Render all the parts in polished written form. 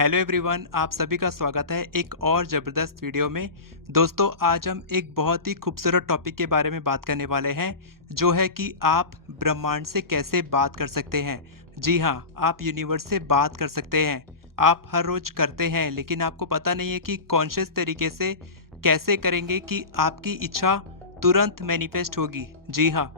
Hello everyone, आप सभी का स्वागत है एक और ज़बरदस्त वीडियो में। दोस्तों, आज हम एक बहुत ही खूबसूरत टॉपिक के बारे में बात करने वाले हैं, जो है कि आप ब्रह्मांड से कैसे बात कर सकते हैं। जी हाँ, आप यूनिवर्स से बात कर सकते हैं। आप हर रोज़ करते हैं, लेकिन आपको पता नहीं है कि कॉन्शियस तरीके से कैसे करेंगे कि आपकी इच्छा तुरंत मैनिफेस्ट होगी। जी हाँ,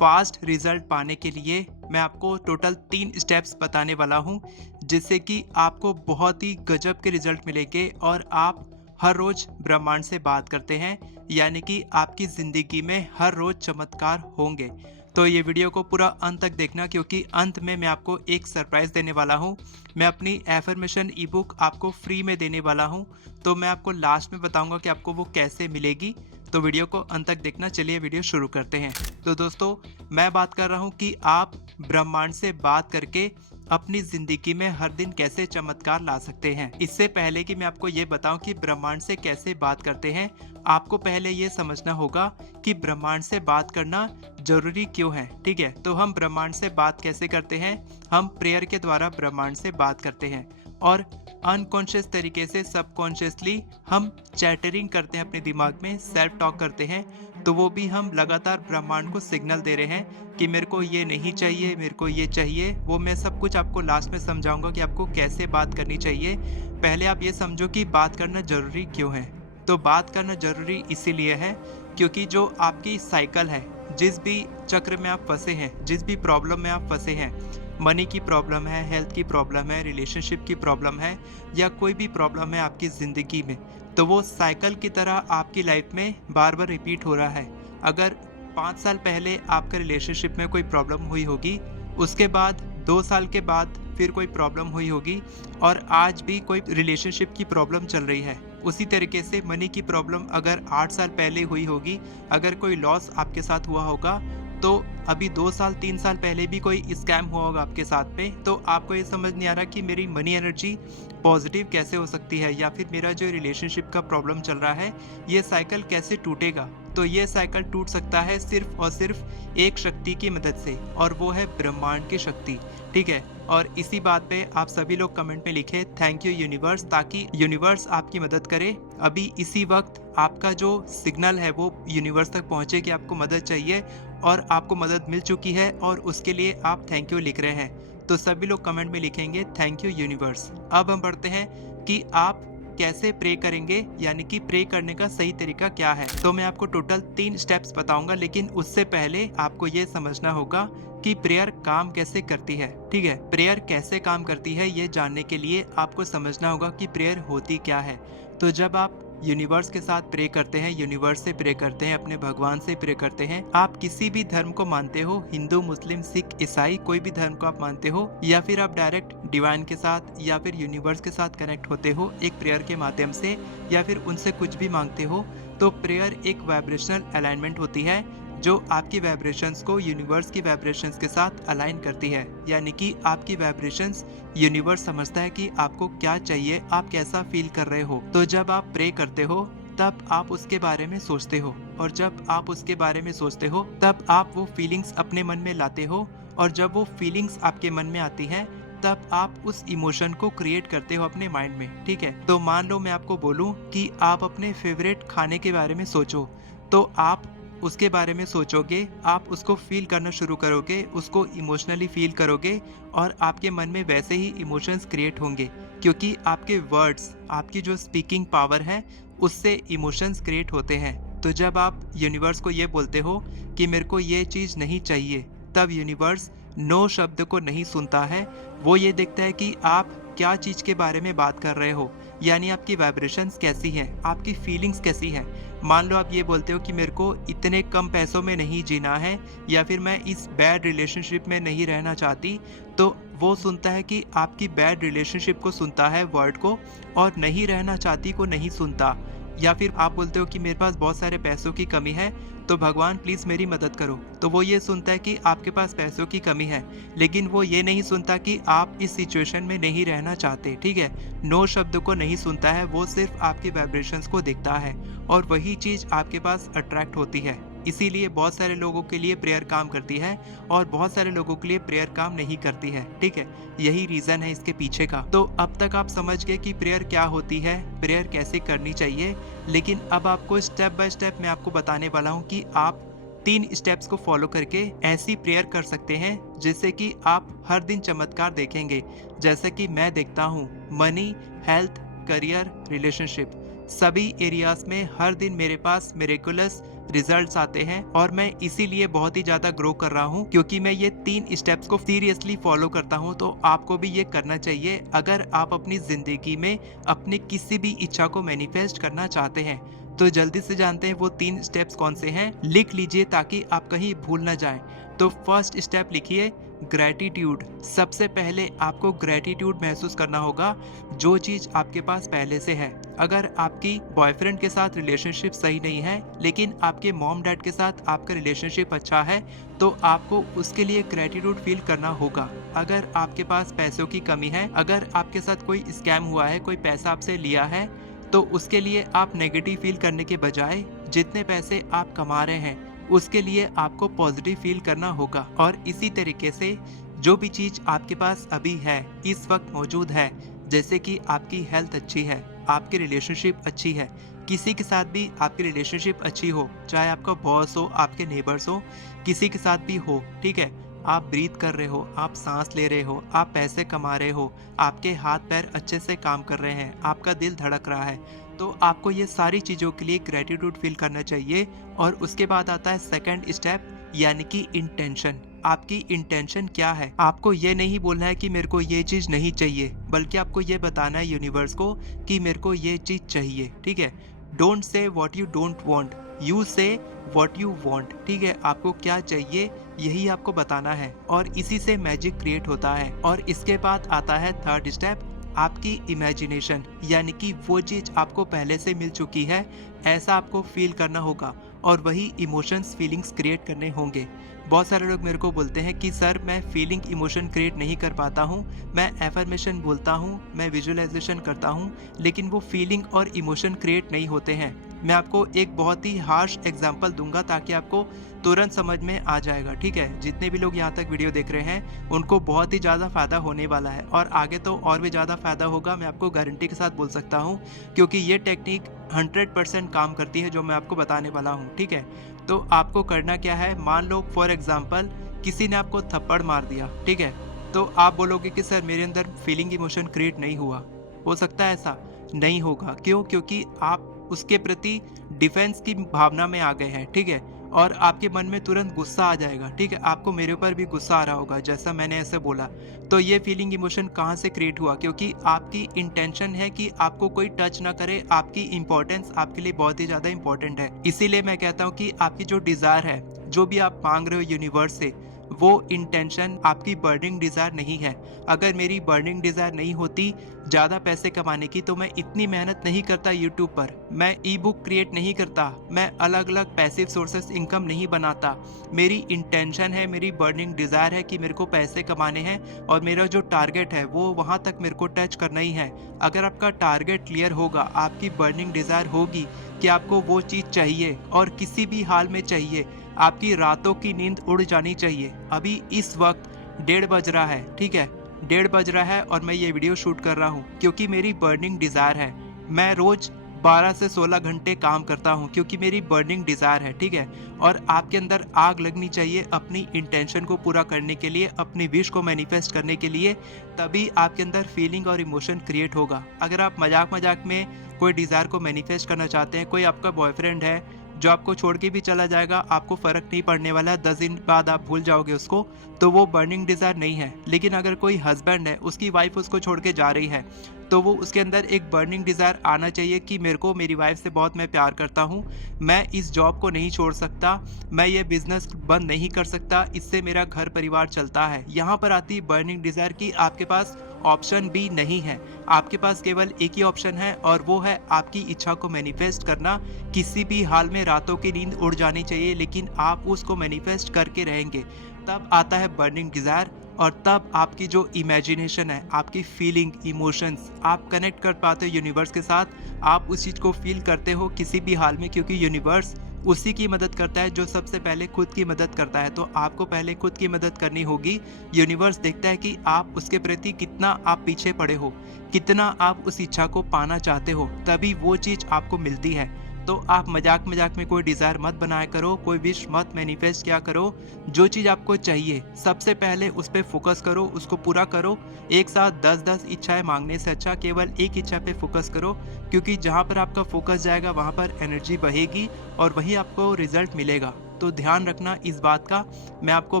फास्ट रिजल्ट पाने के लिए मैं आपको टोटल 3 स्टेप्स बताने वाला हूँ, जिससे कि आपको बहुत ही गजब के रिजल्ट मिलेंगे और आप हर रोज ब्रह्मांड से बात करते हैं, यानी कि आपकी ज़िंदगी में हर रोज चमत्कार होंगे। तो ये वीडियो को पूरा अंत तक देखना, क्योंकि अंत में मैं आपको एक सरप्राइज़ देने वाला हूँ। मैं अपनी एफर्मेशन ई बुक आपको फ्री में देने वाला हूँ, तो मैं आपको लास्ट में बताऊंगा कि आपको वो कैसे मिलेगी। तो वीडियो को अंत तक देखना। चलिए वीडियो शुरू करते हैं। तो दोस्तों, मैं बात कर रहा हूँ कि आप ब्रह्मांड से बात करके अपनी ज़िंदगी में हर दिन कैसे चमत्कार ला सकते हैं। इससे पहले कि मैं आपको ये बताऊं कि ब्रह्मांड से कैसे बात करते हैं, आपको पहले ये समझना होगा कि ब्रह्मांड से बात करना जरूरी क्यों है। ठीक है, तो हम ब्रह्मांड से बात कैसे करते हैं? हम प्रेयर के द्वारा ब्रह्मांड से बात करते हैं और अनकॉन्शियस तरीके से सबकॉन्शियसली हम चैटरिंग करते हैं, अपने दिमाग में सेल्फ टॉक करते हैं। तो वो भी हम लगातार ब्रह्मांड को सिग्नल दे रहे हैं कि मेरे को ये नहीं चाहिए, मेरे को ये चाहिए। वो मैं सब कुछ आपको लास्ट में समझाऊंगा कि आपको कैसे बात करनी चाहिए। पहले आप ये समझो कि बात करना ज़रूरी क्यों है। तो बात करना ज़रूरी इसीलिए है क्योंकि जो आपकी साइकिल है, जिस भी चक्र में आप फंसे हैं, जिस भी प्रॉब्लम में आप फंसे हैं, मनी की प्रॉब्लम है, हेल्थ की प्रॉब्लम है, रिलेशनशिप की प्रॉब्लम है, या कोई भी प्रॉब्लम है आपकी ज़िंदगी में, तो वो साइकिल की तरह आपकी लाइफ में बार बार रिपीट हो रहा है। अगर 5 साल पहले आपके रिलेशनशिप में कोई प्रॉब्लम हुई होगी, उसके बाद 2 साल के बाद फिर कोई प्रॉब्लम हुई होगी, और आज भी कोई रिलेशनशिप की प्रॉब्लम चल रही है। उसी तरीके से मनी की प्रॉब्लम अगर 8 साल पहले हुई होगी, अगर कोई लॉस आपके साथ हुआ होगा, तो अभी 2 साल 3 साल पहले भी कोई स्कैम हुआ होगा आपके साथ में, तो आपको ये समझ नहीं आ रहा कि मेरी मनी एनर्जी पॉजिटिव कैसे हो सकती है, या फिर मेरा जो रिलेशनशिप का प्रॉब्लम चल रहा है, ये साइकिल कैसे टूटेगा। तो ये साइकिल टूट सकता है सिर्फ और सिर्फ एक शक्ति की मदद से, और वो है ब्रह्मांड की शक्ति। ठीक है, और इसी बात पे आप सभी लोग कमेंट में लिखें थैंक यू यूनिवर्स, ताकि यूनिवर्स आपकी मदद करे। अभी इसी वक्त आपका जो सिग्नल है वो यूनिवर्स तक पहुंचे कि आपको मदद चाहिए, और आपको मदद मिल चुकी है, और उसके लिए आप थैंक यू लिख रहे हैं। तो सभी लोग कमेंट में लिखेंगे थैंक यू यूनिवर्स। अब हम बढ़ते हैं कि आप कैसे प्रे करेंगे, यानी कि प्रे करने का सही तरीका क्या है। तो मैं आपको टोटल 3 स्टेप्स बताऊंगा, लेकिन उससे पहले आपको ये समझना होगा कि प्रेयर काम कैसे करती है। ठीक है, प्रेयर कैसे काम करती है ये जानने के लिए आपको समझना होगा कि प्रेयर होती क्या है। तो जब आप यूनिवर्स के साथ प्रे करते हैं, यूनिवर्स से प्रे करते हैं, अपने भगवान से प्रे करते हैं, आप किसी भी धर्म को मानते हो, हिंदू, मुस्लिम, सिख, ईसाई, कोई भी धर्म को आप मानते हो, या फिर आप डायरेक्ट डिवाइन के साथ या फिर यूनिवर्स के साथ कनेक्ट होते हो एक प्रेयर के माध्यम से, या फिर उनसे कुछ भी मांगते हो, तो प्रेयर एक वाइब्रेशनल अलाइनमेंट होती है जो आपकी वाइब्रेशंस को यूनिवर्स की वाइब्रेशंस के साथ अलाइन करती है। यानी कि आपकी वाइब्रेशंस यूनिवर्स समझता है कि आपको क्या चाहिए, आप कैसा फील कर रहे हो। तो जब आप प्रे करते हो तब आप उसके बारे में सोचते हो, और जब आप उसके बारे में सोचते हो तब आप वो फीलिंग्स अपने मन में लाते हो, और जब वो फीलिंग्स आपके मन में आती हैं तब आप उस इमोशन को क्रिएट करते हो अपने माइंड में। ठीक है, तो मान लो मैं आपको बोलूं कि आप अपने फेवरेट खाने के बारे में सोचो, तो आप उसके बारे में सोचोगे, आप उसको फील करना शुरू करोगे, उसको इमोशनली फील करोगे, और आपके मन में वैसे ही इमोशंस क्रिएट होंगे, क्योंकि आपके वर्ड्स, आपकी जो स्पीकिंग पावर है, उससे इमोशंस क्रिएट होते हैं। तो जब आप यूनिवर्स को ये बोलते हो कि मेरे को ये चीज़ नहीं चाहिए, तब यूनिवर्स नो शब्द को नहीं सुनता है, वो ये देखता है कि आप क्या चीज़ के बारे में बात कर रहे हो, यानी आपकी वाइब्रेशंस कैसी हैं, आपकी फीलिंग्स कैसी हैं। मान लो आप ये बोलते हो कि मेरे को इतने कम पैसों में नहीं जीना है, या फिर मैं इस बैड रिलेशनशिप में नहीं रहना चाहती, तो वो सुनता है कि आपकी बैड रिलेशनशिप को सुनता है, वर्ड को, और नहीं रहना चाहती को नहीं सुनता। या फिर आप बोलते हो कि मेरे पास बहुत सारे पैसों की कमी है, तो भगवान प्लीज़ मेरी मदद करो, तो वो ये सुनता है कि आपके पास पैसों की कमी है, लेकिन वो ये नहीं सुनता कि आप इस सिचुएशन में नहीं रहना चाहते। ठीक है, नो शब्द को नहीं सुनता है, वो सिर्फ आपकी वाइब्रेशंस को देखता है, और वही चीज़ आपके पास अट्रैक्ट होती है। इसीलिए बहुत सारे लोगों के लिए प्रेयर काम करती है और बहुत सारे लोगों के लिए प्रेयर काम नहीं करती है, ठीक है। यही रीज़न है इसके पीछे का। तो अब तक आप समझ गए कि प्रेयर क्या होती है, प्रेयर कैसे करनी चाहिए। लेकिन अब आपको स्टेप बाय स्टेप मैं आपको बताने वाला हूँ कि आप 3 स्टेप्स को फॉलो करके ऐसी प्रेयर कर सकते हैं जिससे कि आप हर दिन चमत्कार देखेंगे। जैसे कि मैं देखता हूँ मनी, हेल्थ, करियर, रिलेशनशिप, सभी एरियाज में हर दिन मेरे पास मिरेकुलस रिजल्ट्स आते हैं और मैं इसीलिए बहुत ही ज़्यादा ग्रो कर रहा हूँ क्योंकि मैं ये 3 स्टेप्स को सीरियसली फॉलो करता हूँ। तो आपको भी ये करना चाहिए अगर आप अपनी ज़िंदगी में अपनी किसी भी इच्छा को मैनिफेस्ट करना चाहते हैं। तो जल्दी से जानते हैं वो 3 स्टेप्स कौन से हैं, लिख लीजिए ताकि आप कहीं भूल ना जाएं। तो फर्स्ट स्टेप लिखिए ग्रैटिट्यूड। सबसे पहले आपको ग्रैटिट्यूड महसूस करना होगा जो चीज़ आपके पास पहले से है। अगर आपकी बॉयफ्रेंड के साथ रिलेशनशिप सही नहीं है लेकिन आपके मॉम डैड के साथ आपका रिलेशनशिप अच्छा है तो आपको उसके लिए ग्रैटिट्यूड फील करना होगा। अगर आपके पास पैसों की कमी है, अगर आपके साथ कोई स्कैम हुआ है, कोई पैसा आपसे लिया है, तो उसके लिए आप नेगेटिव फील करने के बजाय जितने पैसे आप कमा रहे हैं उसके लिए आपको पॉजिटिव फील करना होगा। और इसी तरीके से जो भी चीज़ आपके पास अभी है, इस वक्त मौजूद है, जैसे कि आपकी हेल्थ अच्छी है, आपकी रिलेशनशिप अच्छी है, किसी के साथ भी आपकी रिलेशनशिप अच्छी हो, चाहे आपका बॉस हो, आपके नेबर्स हो, किसी के साथ भी हो, ठीक है। आप ब्रीथ कर रहे हो, आप सांस ले रहे हो, आप पैसे कमा रहे हो, आपके हाथ पैर अच्छे से काम कर रहे हैं, आपका दिल धड़क रहा है, तो आपको ये सारी चीज़ों के लिए ग्रैटिट्यूड फील करना चाहिए। और उसके बाद आता है सेकंड स्टेप, यानी कि इंटेंशन। आपकी इंटेंशन क्या है? आपको ये नहीं बोलना है कि मेरे को ये चीज़ नहीं चाहिए, बल्कि आपको ये बताना है यूनिवर्स को कि मेरे को ये चीज़ चाहिए, ठीक है। Don't say what you don't want, you से व्हाट यू वांट, ठीक है। आपको क्या चाहिए यही आपको बताना है और इसी से मैजिक क्रिएट होता है। और इसके बाद आता है थर्ड स्टेप, आपकी इमेजिनेशन, यानी कि वो चीज़ आपको पहले से मिल चुकी है ऐसा आपको फील करना होगा और वही इमोशंस फीलिंग्स क्रिएट करने होंगे। बहुत सारे लोग मेरे को बोलते हैं कि सर मैं फीलिंग इमोशन क्रिएट नहीं कर पाता हूँ, मैं एफर्मेशन बोलता हूँ, मैं विजुअलाइजेशन करता हूँ, लेकिन वो फीलिंग और इमोशन क्रिएट नहीं होते हैं। मैं आपको एक बहुत ही हार्श एग्जांपल दूंगा ताकि आपको तुरंत समझ में आ जाएगा, ठीक है। जितने भी लोग यहाँ तक वीडियो देख रहे हैं उनको बहुत ही ज़्यादा फ़ायदा होने वाला है और आगे तो और भी ज़्यादा फ़ायदा होगा, मैं आपको गारंटी के साथ बोल सकता हूँ, क्योंकि ये टेक्निक 100% काम करती है जो मैं आपको बताने वाला हूँ, ठीक है। तो आपको करना क्या है, मान लो फॉर एग्जाम्पल किसी ने आपको थप्पड़ मार दिया, ठीक है। तो आप बोलोगे कि सर मेरे अंदर फीलिंग इमोशन क्रिएट नहीं हुआ। हो सकता है ऐसा नहीं होगा, क्यों? क्योंकि आप उसके प्रति डिफेंस की भावना में आ गए हैं, ठीक है। और आपके मन में तुरंत गुस्सा आ जाएगा, ठीक है। आपको मेरे ऊपर भी गुस्सा आ रहा होगा जैसा मैंने ऐसे बोला। तो ये फीलिंग इमोशन कहाँ से क्रिएट हुआ? क्योंकि आपकी इंटेंशन है कि आपको कोई टच ना करे, आपकी इंपॉर्टेंस आपके लिए बहुत ही ज़्यादा इंपॉर्टेंट है। इसीलिए मैं कहता हूँ कि आपकी जो डिज़ायर है, जो भी आप मांग रहे हो यूनिवर्स से, वो इंटेंशन आपकी बर्निंग डिज़ायर नहीं है। अगर मेरी बर्निंग डिज़ायर नहीं होती ज़्यादा पैसे कमाने की तो मैं इतनी मेहनत नहीं करता यूट्यूब पर, मैं ई बुक क्रिएट नहीं करता, मैं अलग अलग पैसिव सोर्सेस इनकम नहीं बनाता। मेरी इंटेंशन है, मेरी बर्निंग डिज़ायर है कि मेरे को पैसे कमाने हैं और मेरा जो टारगेट है वो वहाँ तक मेरे को टच करना ही है। अगर आपका टारगेट क्लियर होगा, आपकी बर्निंग डिज़ायर होगी कि आपको वो चीज़ चाहिए और किसी भी हाल में चाहिए, आपकी रातों की नींद उड़ जानी चाहिए। अभी इस वक्त 1:30 बज रहा है, ठीक है, 1:30 बज रहा है और मैं ये वीडियो शूट कर रहा हूँ क्योंकि मेरी बर्निंग डिज़ायर है। मैं रोज़ 12 से 16 घंटे काम करता हूँ क्योंकि मेरी बर्निंग डिज़ायर है, ठीक है। और आपके अंदर आग लगनी चाहिए अपनी इंटेंशन को पूरा करने के लिए, अपनी विश को मैनिफेस्ट करने के लिए, तभी आपके अंदर फीलिंग और इमोशन क्रिएट होगा। अगर आप मजाक मजाक में कोई डिज़ायर को मैनिफेस्ट करना चाहते हैं, कोई आपका बॉयफ्रेंड है जो आपको छोड़ के भी चला जाएगा, आपको फ़र्क नहीं पड़ने वाला है, 10 दिन बाद आप भूल जाओगे उसको, तो वो बर्निंग डिज़ायर नहीं है। लेकिन अगर कोई हस्बैंड है, उसकी वाइफ उसको छोड़ के जा रही है, तो वो उसके अंदर एक बर्निंग डिज़ायर आना चाहिए कि मेरे को मेरी वाइफ से बहुत मैं प्यार करता हूँ, मैं इस जॉब को नहीं छोड़ सकता, मैं ये बिज़नेस बंद नहीं कर सकता, इससे मेरा घर परिवार चलता है। यहाँ पर आती बर्निंग डिज़ायर की आपके पास ऑप्शन भी नहीं है, आपके पास केवल एक ही ऑप्शन है और वो है आपकी इच्छा को मैनिफेस्ट करना। किसी भी हाल में रातों की नींद उड़ जानी चाहिए, लेकिन आप उसको मैनिफेस्ट करके रहेंगे। तब आता है बर्निंग डिज़ायर और तब आपकी जो इमेजिनेशन है, आपकी फीलिंग, इमोशंस, आप कनेक्ट कर पाते हो यूनिवर्स के साथ, आप उस चीज़ को फील करते हो किसी भी हाल में, क्योंकि यूनिवर्स उसी की मदद करता है जो सबसे पहले खुद की मदद करता है। तो आपको पहले खुद की मदद करनी होगी। यूनिवर्स देखता है कि आप उसके प्रति कितना आप पीछे पड़े हो, कितना आप उस इच्छा को पाना चाहते हो, तभी वो चीज़ आपको मिलती है। तो आप मजाक मजाक में कोई डिज़ायर मत बनाया करो, कोई विश मत मैनिफेस्ट किया करो। जो चीज़ आपको चाहिए सबसे पहले उस पर फोकस करो, उसको पूरा करो। एक साथ 10-10 इच्छाएं मांगने से अच्छा केवल एक इच्छा पे फोकस करो, क्योंकि जहाँ पर आपका फोकस जाएगा वहाँ पर एनर्जी बहेगी और वहीं आपको रिजल्ट मिलेगा। तो ध्यान रखना इस बात का। मैं आपको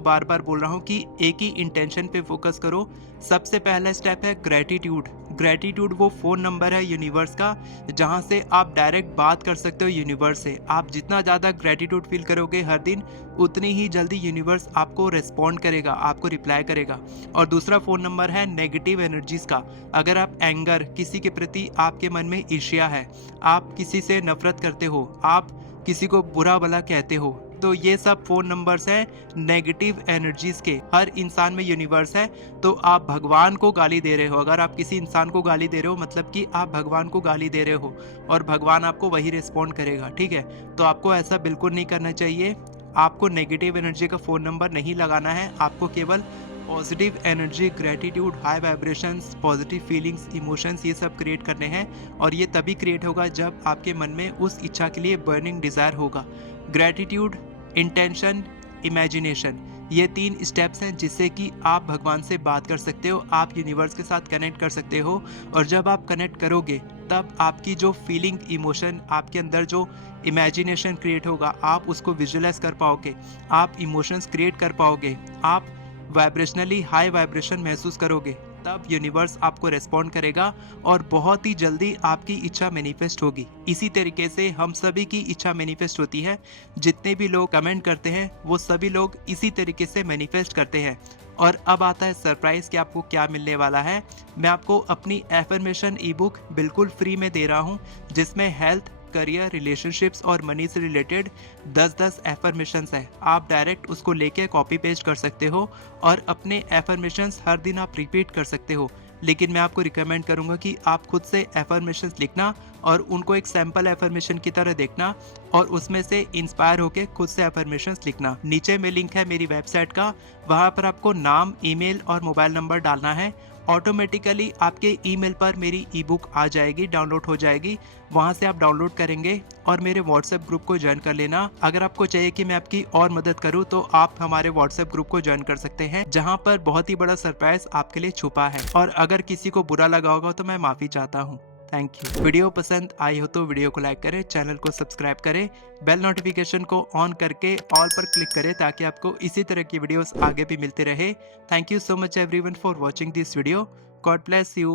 बार बार बोल रहा हूँ कि एक ही इंटेंशन पे फोकस करो। सबसे पहला स्टेप है ग्रेटिट्यूड। ग्रेटिट्यूड वो फ़ोन नंबर है यूनिवर्स का, जहाँ से आप डायरेक्ट बात कर सकते हो यूनिवर्स से। आप जितना ज़्यादा ग्रेटिट्यूड फील करोगे हर दिन, उतनी ही जल्दी यूनिवर्स आपको रिस्पॉन्ड करेगा, आपको रिप्लाई करेगा। और दूसरा फ़ोन नंबर है नेगेटिव एनर्जीज़ का। अगर आप एंगर, किसी के प्रति आपके मन में ईर्ष्या है, आप किसी से नफरत करते हो, आप किसी को बुरा भला कहते हो, तो ये सब फ़ोन नंबर्स हैं नेगेटिव एनर्जीज़ के। हर इंसान में यूनिवर्स है। तो आप भगवान को गाली दे रहे हो, अगर आप किसी इंसान को गाली दे रहे हो मतलब कि आप भगवान को गाली दे रहे हो, और भगवान आपको वही रिस्पॉन्ड करेगा, ठीक है। तो आपको ऐसा बिल्कुल नहीं करना चाहिए। आपको नेगेटिव एनर्जी का फ़ोन नंबर नहीं लगाना है। आपको केवल positive energy, gratitude, high vibrations, positive feelings, emotions, ये सब क्रिएट करने हैं। और ये तभी क्रिएट होगा जब आपके मन में उस इच्छा के लिए बर्निंग डिज़ायर होगा। ग्रेटिट्यूड, इंटेंशन, इमेजिनेशन, ये 3 स्टेप्स हैं जिससे कि आप भगवान से बात कर सकते हो, आप यूनिवर्स के साथ कनेक्ट कर सकते हो। और जब आप कनेक्ट करोगे तब आपकी जो फीलिंग, इमोशन, आपके अंदर जो इमेजिनेशन क्रिएट होगा, आप उसको विजुअलाइज कर पाओगे, आप इमोशंस क्रिएट कर पाओगे, आप वाइब्रेशनली हाई वाइब्रेशन महसूस करोगे, तब यूनिवर्स आपको रिस्पॉन्ड करेगा और बहुत ही जल्दी आपकी इच्छा मैनिफेस्ट होगी। इसी तरीके से हम सभी की इच्छा मैनिफेस्ट होती है। जितने भी लोग कमेंट करते हैं वो सभी लोग इसी तरीके से मैनिफेस्ट करते हैं। और अब आता है सरप्राइज कि आपको क्या मिलने वाला है। मैं आपको अपनी एफर्मेशन ई बुक बिल्कुल फ्री में दे रहा हूँ, जिसमें हेल्थ, करियर, रिलेशनशिप्स और मनी से रिलेटेड 10-10 एफर्मेशंस है। आप डायरेक्ट उसको लेके कॉपी पेस्ट कर सकते हो और अपने एफर्मेशंस हर दिन आप रिपीट कर सकते हो। लेकिन मैं आपको रिकमेंड करूंगा कि आप खुद से एफर्मेशंस लिखना और उनको एक सैम्पल एफर्मेशन की तरह देखना और उसमें से इंस्पायर होकर खुद से एफर्मेशंस लिखना। नीचे में लिंक है मेरी वेबसाइट का, वहाँ पर आपको नाम, ईमेल और मोबाइल नंबर डालना है। ऑटोमेटिकली आपके ईमेल पर मेरी ई बुक आ जाएगी, डाउनलोड हो जाएगी। वहाँ से आप डाउनलोड करेंगे और मेरे व्हाट्सएप ग्रुप को ज्वाइन कर लेना। अगर आपको चाहिए कि मैं आपकी और मदद करूँ तो आप हमारे व्हाट्सएप ग्रुप को ज्वाइन कर सकते हैं, जहाँ पर बहुत ही बड़ा सरप्राइज आपके लिए छुपा है। और अगर किसी को बुरा लगा होगा तो मैं माफ़ी चाहता हूँ। Thank you. वीडियो पसंद आई हो तो वीडियो को लाइक करें, चैनल को सब्सक्राइब करें, बेल नोटिफिकेशन को ऑन करके ऑल पर क्लिक करें ताकि आपको इसी तरह की वीडियोस आगे भी मिलते रहे। Thank you so much everyone for watching this video. God bless you.